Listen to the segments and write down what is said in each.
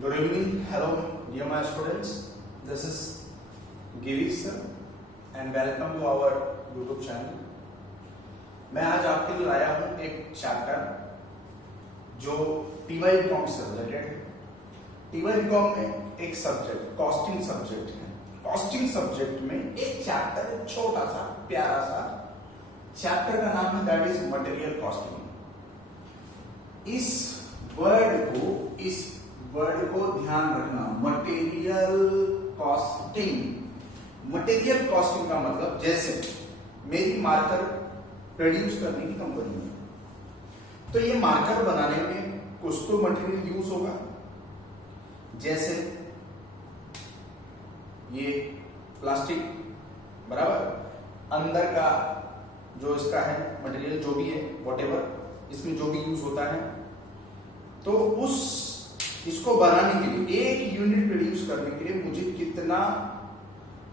Good evening, hello, dear my students. This is Girish sir and welcome to our YouTube channel. मैं आज आपके लिए लाया हूँ एक चैप्टर जो TY.com से रिलेटेड है। TY.com में एक सब्जेक्ट कॉस्टिंग सब्जेक्ट है। कॉस्टिंग सब्जेक्ट में एक चैप्टर है, छोटा सा प्यारा सा चैप्टर का नाम है दैट इज मटेरियल कॉस्टिंग। इस वर्ड को ध्यान रखना, मटेरियल कॉस्टिंग। मटेरियल कॉस्टिंग का मतलब जैसे मेरी मार्कर प्रोड्यूस करने की कंपनी है, तो ये मार्कर बनाने में कुछ तो मटेरियल यूज होगा, जैसे ये प्लास्टिक बराबर, अंदर का जो इसका है मटेरियल जो भी है व्हाटएवर इसमें जो भी यूज होता है, तो इसको बनाने के लिए एक यूनिट प्रोड्यूस करने के लिए मुझे कितना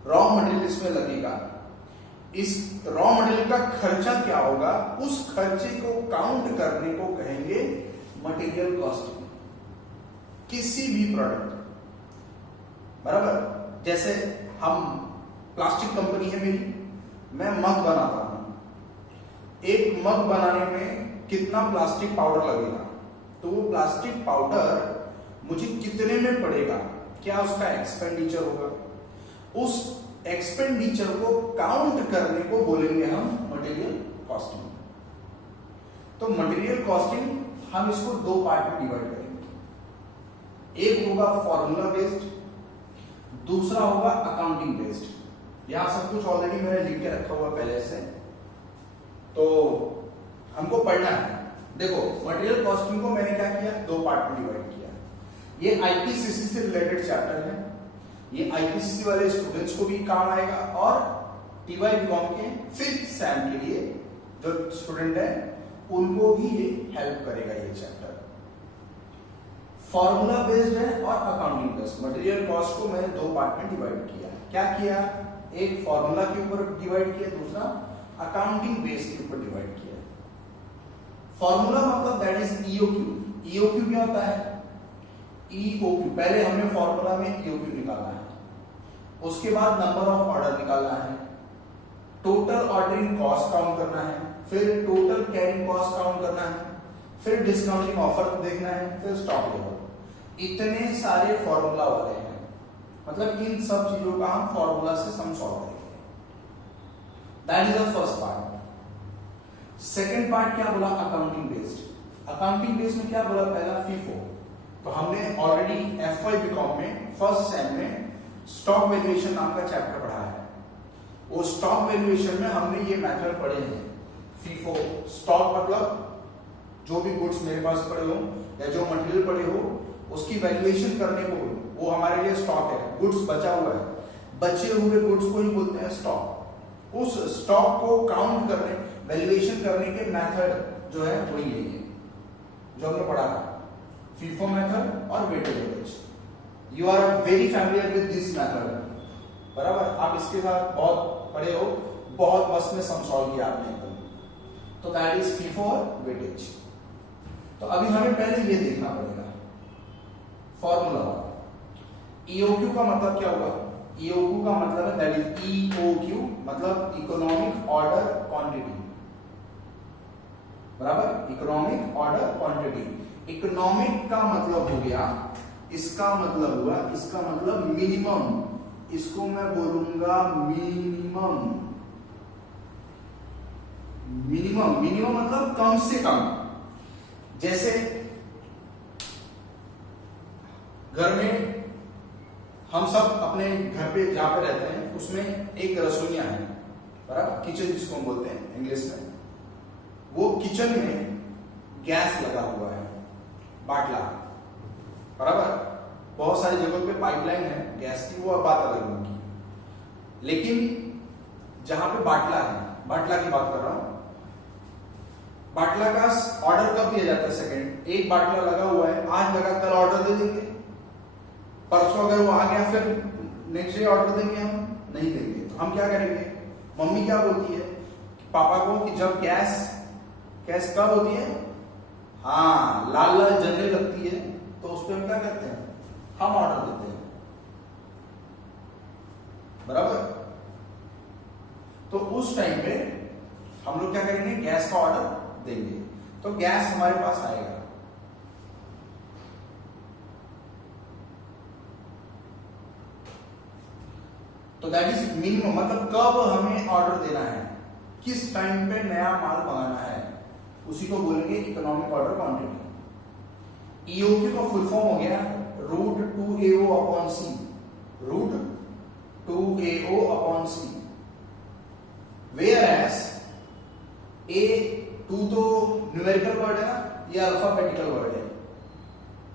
रॉ मटेरियल इसमें लगेगा, इस रॉ मटेरियल का खर्चा क्या होगा, उस खर्चे को काउंट करने को कहेंगे मटेरियल कॉस्टिंग। किसी भी प्रोडक्ट बराबर, जैसे हम प्लास्टिक कंपनी है मेरी, मैं मग बनाता हूं, एक मग बनाने में कितना प्लास्टिक पाउडर लगेगा, तो वो प्लास्टिक पाउडर मुझे कितने में पड़ेगा, क्या उसका एक्सपेंडिचर होगा, उस एक्सपेंडिचर को काउंट करने को बोलेंगे हम मटेरियल कॉस्टिंग। तो मटेरियल कॉस्टिंग हम इसको दो पार्ट में डिवाइड करेंगे, एक होगा फॉर्मूला बेस्ड, दूसरा होगा अकाउंटिंग बेस्ड। यहां सब कुछ ऑलरेडी मैंने लिख के रखा हुआ पहले से, तो हमको पढ़ना है। देखो मटेरियल कॉस्टिंग को मैंने क्या किया, दो पार्ट में डिवाइड किया। ये आईपीसीसी से रिलेटेड चैप्टर है, ये आईपीसीसी वाले स्टूडेंट्स को भी काम आएगा और TY.com के 5th सेम के लिए जो स्टूडेंट है उनको भी ये हेल्प करेगा। ये चैप्टर फॉर्मूला बेस्ड है और अकाउंटिंग बेस्ड। मटेरियल कॉस्ट को मैंने दो पार्ट में डिवाइड किया। क्या किया, एक फॉर्मूला के ऊपर डिवाइड किया, दूसरा अकाउंटिंग बेस के ऊपर डिवाइड किया। फॉर्मूला मतलब दैट इज ईओक्यू। ईओक्यू क्या होता है, ईओक्यू पहले हमें फॉर्मूला में ईओक्यू निकालना है, उसके बाद नंबर ऑफ ऑर्डर निकालना है, टोटल ऑर्डरिंग कॉस्ट काउंट करना है, फिर टोटल कैरिंग कॉस्ट काउंट करना है, फिर डिस्काउंटिंग ऑफर देखना है, फिर स्टॉक लेवल। इतने सारे फॉर्मूला वाले हैं, मतलब इन सब चीजों का हम फॉर्मूला से सम सॉल्व करेंगे। That is the first part. Second part क्या बोला, अकाउंटिंग बेस्ड। अकाउंटिंग बेस्ड में क्या बोला, पहला फीफो। तो हमने ऑलरेडी FY.com में फर्स्ट सेम में स्टॉक वैल्यूएशन नाम का चैप्टर पढ़ा है। वो स्टॉक वैल्यूएशन में हमने ये मेथड पढ़े हैं, फीफो। स्टॉक मतलब जो भी गुड्स मेरे पास पड़े हो या जो मटेरियल पड़े हो उसकी वैल्यूएशन करने को, वो हमारे लिए स्टॉक है। गुड्स बचा हुआ है, बचे हुए गुड्स को ही बोलते हैं स्टॉक। उस स्टॉक को काउंट करने, वैल्यूएशन करने के मेथड जो है वही है ये जो हमने पढ़ा है, FIFO मेथड और weightage average. You are very familiar with this method बराबर, आप इसके साथ बहुत पढ़े हो, बहुत बस में सम सॉल्व किया आपने एकदम। तो दैट इज FIFO और वेटेज। तो अभी हमें पहले ये देखना पड़ेगा फॉर्मूला। ईओक्यू का मतलब क्या होगा, ईओक्यू का मतलब है दैट इज ईओक्यू मतलब इकोनॉमिक ऑर्डर क्वांटिटी बराबर, इकोनॉमिक ऑर्डर क्वांटिटी। इकोनॉमिक का मतलब हो गया, इसका मतलब हुआ, इसका मतलब मिनिमम, इसको मैं बोलूंगा मिनिमम। मिनिमम, मिनिमम मतलब कम से कम। जैसे घर में हम सब अपने घर पे जहां पे रहते हैं उसमें एक रसोईया है बराबर, किचन जिसको हम बोलते हैं इंग्लिश में। वो किचन में गैस लगा हुआ है, बाटला बराबर, बहुत सारी जगहों पे पाइपलाइन है गैस की, वो बात अलग होगी। लेकिन जहां पे बाटला है, बाटला की बात कर रहा हूं, बाटला का ऑर्डर कब दिया जाता है, सेकंड। एक बाटला लगा हुआ है, आज लगा कल ऑर्डर दे देंगे, परसों अगर वो आ गया फिर नेक्स्ट डे ऑर्डर देंगे, हम नहीं देंगे। तो हम क्या करेंगे, मम्मी क्या बोलती है पापा को कि जब गैस कब होती है, हाँ लाल लाल जलने लगती है, तो उस पर हम क्या करते हैं, हम ऑर्डर देते हैं, बराबर। तो उस टाइम पे हम लोग क्या करेंगे, गैस का ऑर्डर देंगे, तो गैस हमारे पास आएगा। तो दैट इज मिनिमम, मतलब कब हमें ऑर्डर देना है, किस टाइम पे नया माल मंगाना है, उसी को बोलेंगे इकोनॉमिक ऑर्डर क्वांटिटी। ईओक्यू का फुल फॉर्म हो गया root 2AO upon C, root 2AO upon C, whereas A2 तो न्यूमेरिकल वर्ड है ना, ये अल्फाबेटिकल वर्ड है।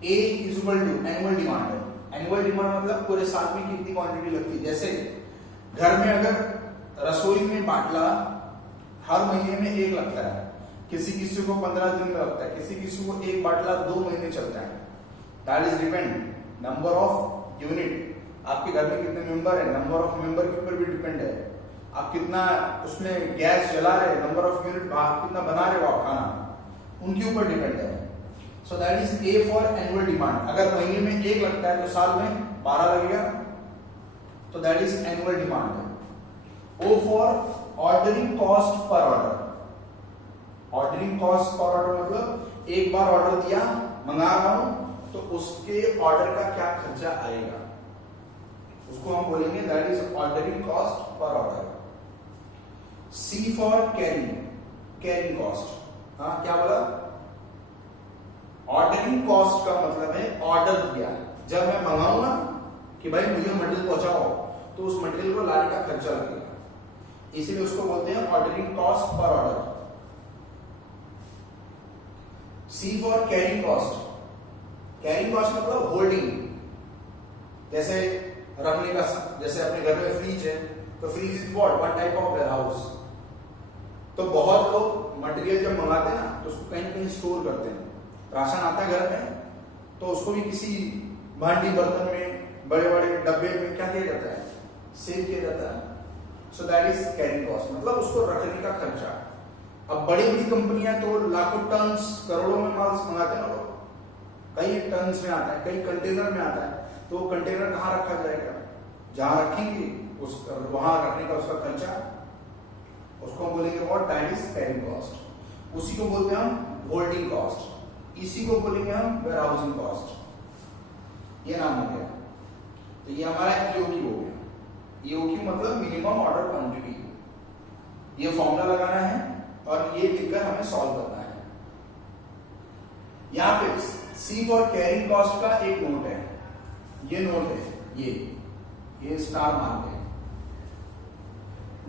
A is equal to annual demand है, एनुअल डिमांड मतलब पूरे साल में कितनी क्वांटिटी लगती है। जैसे घर में अगर रसोई में बाटला हर महीने में एक लगता है, किसी किसी को 15 दिन में लगता है, किसी किसी को एक बाटला 2 महीने चलता है। That is depend number of unit, आपके घर में कितने मेंबर है, नंबर ऑफ मेंबर के ऊपर भी डिपेंड है। आप कितना उसमें गैस जला रहे, नंबर ऑफ यूनिट कितना बना रहे हो आप खाना, उनके ऊपर डिपेंड है। So that is A for annual demand. अगर महीने में एक लगता है तो साल में 12 लगेगा, तो that is annual demand. O for ordering cost per order, ordering cost per order मतलब एक बार ऑर्डर दिया, मंगा रहा हूं, तो उसके ऑर्डर का क्या खर्चा आएगा, उसको हम बोलेंगे that is ordering cost per order. C for carrying, carrying cost. हाँ क्या बोला, ऑर्डरिंग कॉस्ट का मतलब है ऑर्डर दिया, जब मैं मंगाऊंगा कि भाई मुझे मटेरियल पहुंचाओ, तो उस मटेरियल को लाने का खर्चा लगेगा, इसीलिए उसको बोलते हैं ordering cost per order. C for carrying cost, carrying cost मतलब होल्डिंग, जैसे रखने का, जैसे अपने घर में फ्रिज है, तो fridge is what, one type of warehouse. तो बहुत लोग मटेरियल जब मंगाते हैं ना, तो उसको कहीं ना कहीं स्टोर करते हैं। राशन आता है घर में, तो उसको भी किसी भांडी बर्तन में, बड़े बड़े डब्बे में क्या किया जाता है, सेल किया जाता है। So that is carrying cost, मतलब उसको रखने का खर्चा। अब बड़ी बड़ी कंपनियां तो लाखों टन्स, करोड़ों में माल मंगाते हैं ना लोग, कई टन्स में आता है, कई कंटेनर में आता है, तो वो कंटेनर कहाँ रखा जाएगा, जहां रखेंगे उस वहां रखने का उसका खर्चा, उसको हम बोलेंगे what, that is carrying cost. उसी को बोलते हैं हम होल्डिंग कॉस्ट, इसी को बोलेंगे हम वेयरहाउसिंग कॉस्ट। ये नाम हो गया। तो ये हमारा ईओक्यू हो गया। ईओक्यू मतलब मिनिमम ऑर्डर क्वांटिटी। ये फॉर्मूला लगाना है और ये लिखकर हमें सॉल्व करना है। यहां पे सी फॉर कैरिंग कॉस्ट का एक नोट है, ये नोट है, ये स्टार मार्क है।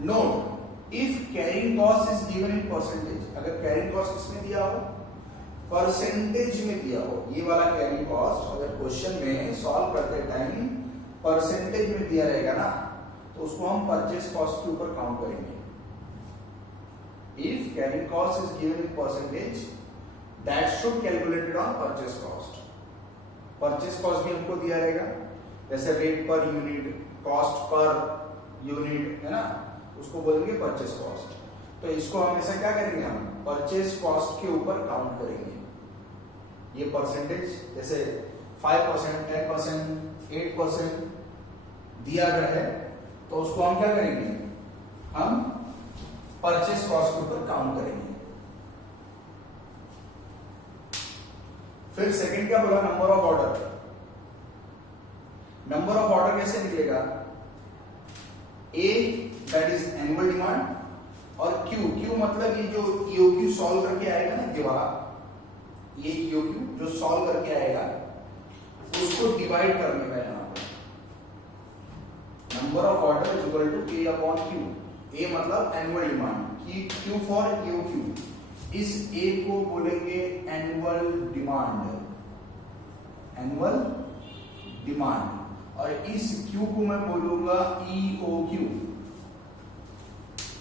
Note, if carrying cost is given in percentage, अगर कैरिंग कॉस्ट किसमें दिया हो, परसेंटेज में दिया हो, ये वाला कैरिंग कॉस्ट अगर क्वेश्चन में सॉल्व करते टाइम परसेंटेज में दिया रहेगा ना, तो उसको हम परचेस कॉस्ट के ऊपर काउंट करेंगे। If carrying cost is given in percentage, that should calculated on purchase cost. Purchase cost भी हमको दिया रहेगा, जैसे rate per unit, cost per unit, है ना, उसको बोलेंगे परचेस कॉस्ट। तो इसको हमेशा क्या करेंगे, हम परचेस कॉस्ट के ऊपर काउंट करेंगे। ये परसेंटेज जैसे 5%, 10%, 8% दिया गया है, तो उसको हम क्या करेंगे, हम परचेस कॉस्ट के ऊपर काउंट करेंगे। फिर सेकंड क्या बोला, number of order. Number of order कैसे निकलेगा, ए दैट इज एनुअल डिमांड, और क्यू मतलब ये जो ईओक्यू सॉल्व करके आएगा ना, ये वाला, ये ईओक्यू जो सॉल्व करके आएगा, उसको डिवाइड करने का यहां पर। Number of order is equal to A upon Q. A मतलब annual demand, Q for EOQ. इस ए को बोलेंगे एनुअल डिमांड, एनुअल डिमांड, और इस क्यू को मैं बोलूंगा ईओक्यू।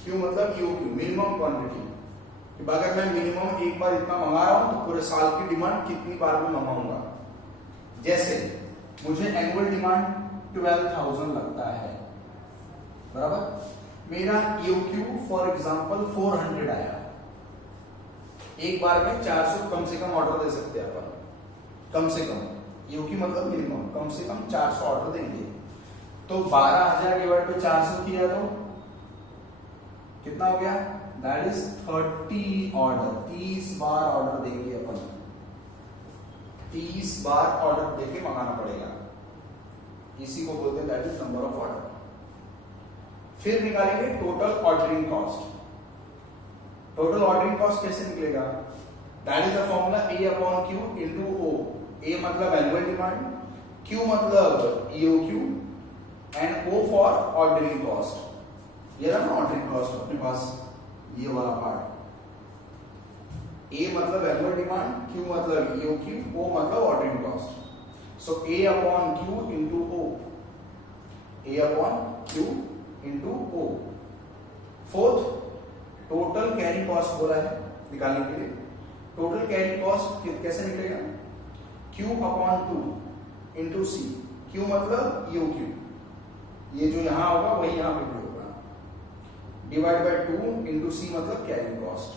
क्यू मतलब ईओक्यू, मिनिमम क्वांटिटी। अगर मैं मिनिमम एक बार इतना मंगा रहा हूं, तो पूरे साल की डिमांड कितनी बार में मंगाऊंगा। जैसे मुझे एनुअल डिमांड 12,000 लगता है, बराबर, मेरा ईओक्यू फॉर एग्जांपल 400 आया। एक बार में 400 कम से कम ऑर्डर दे सकते हैं अपन, कम से कम ईओक्यू मतलब मिनिमम, कम से कम 400 ऑर्डर देंगे। तो 12,000 डिवाइड बाय 400 किया तो कितना हो गया? That is 30 order. 30 bar order देंगे अपन, 30 बार ऑर्डर देके मंगाना पड़ेगा, इसी को बोलते हैं that is number of order. फिर निकालेंगे total ordering cost. Total ordering cost कैसे निकलेगा? That is the formula A upon Q into O. A मतलब एनुअल डिमांड, क्यू मतलब EOQ and O for ordering cost. ये रहा ना ऑर्डरिंग कॉस्ट अपने पास, ये वाला पार्ट। ए मतलब एनुअल डिमांड, क्यू मतलब ईओक्यू, ओ मतलब ऑर्डरिंग कॉस्ट। सो ए अपॉन क्यू इनटू ओ, ए अपॉन क्यू इनटू ओ। फोर्थ, टोटल कैरी कॉस्ट बोला है निकालने के लिए। टोटल कैरी कॉस्ट कैसे निकलेगा? Q अपॉन 2 इंटू सी। Q मतलब ईओक्यू, ये जो यहां होगा वही यहां पे भी होगा, डिवाइड बाय 2 इंटू सी मतलब कैरी कॉस्ट।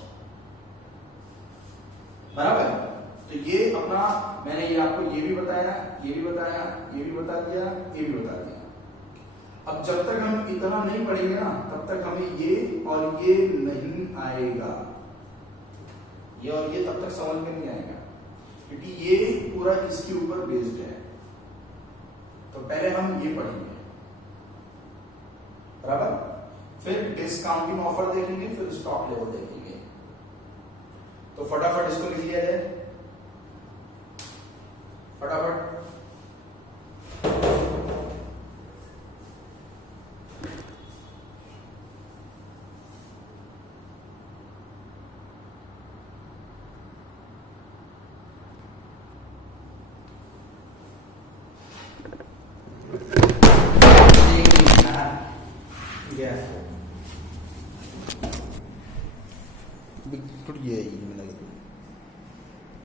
बराबर? तो ये अपना, मैंने ये आपको ये भी बताया, ये भी बताया, ये भी बता दिया, ये भी बता दिया। अब जब तक हम इतना नहीं पढ़ेंगे ना, तब तक हमें ये और ये नहीं आएगा, ये और ये तब तक समझ में नहीं आएगा, क्योंकि ये पूरा इसके ऊपर बेस्ड है। तो पहले हम ये पढ़ेंगे, बराबर? फिर डिस्काउंटिंग ऑफर देखेंगे, फिर स्टॉक लेवल देखेंगे। तो फटाफट इसको लिख लिया जाए, फटाफट। ये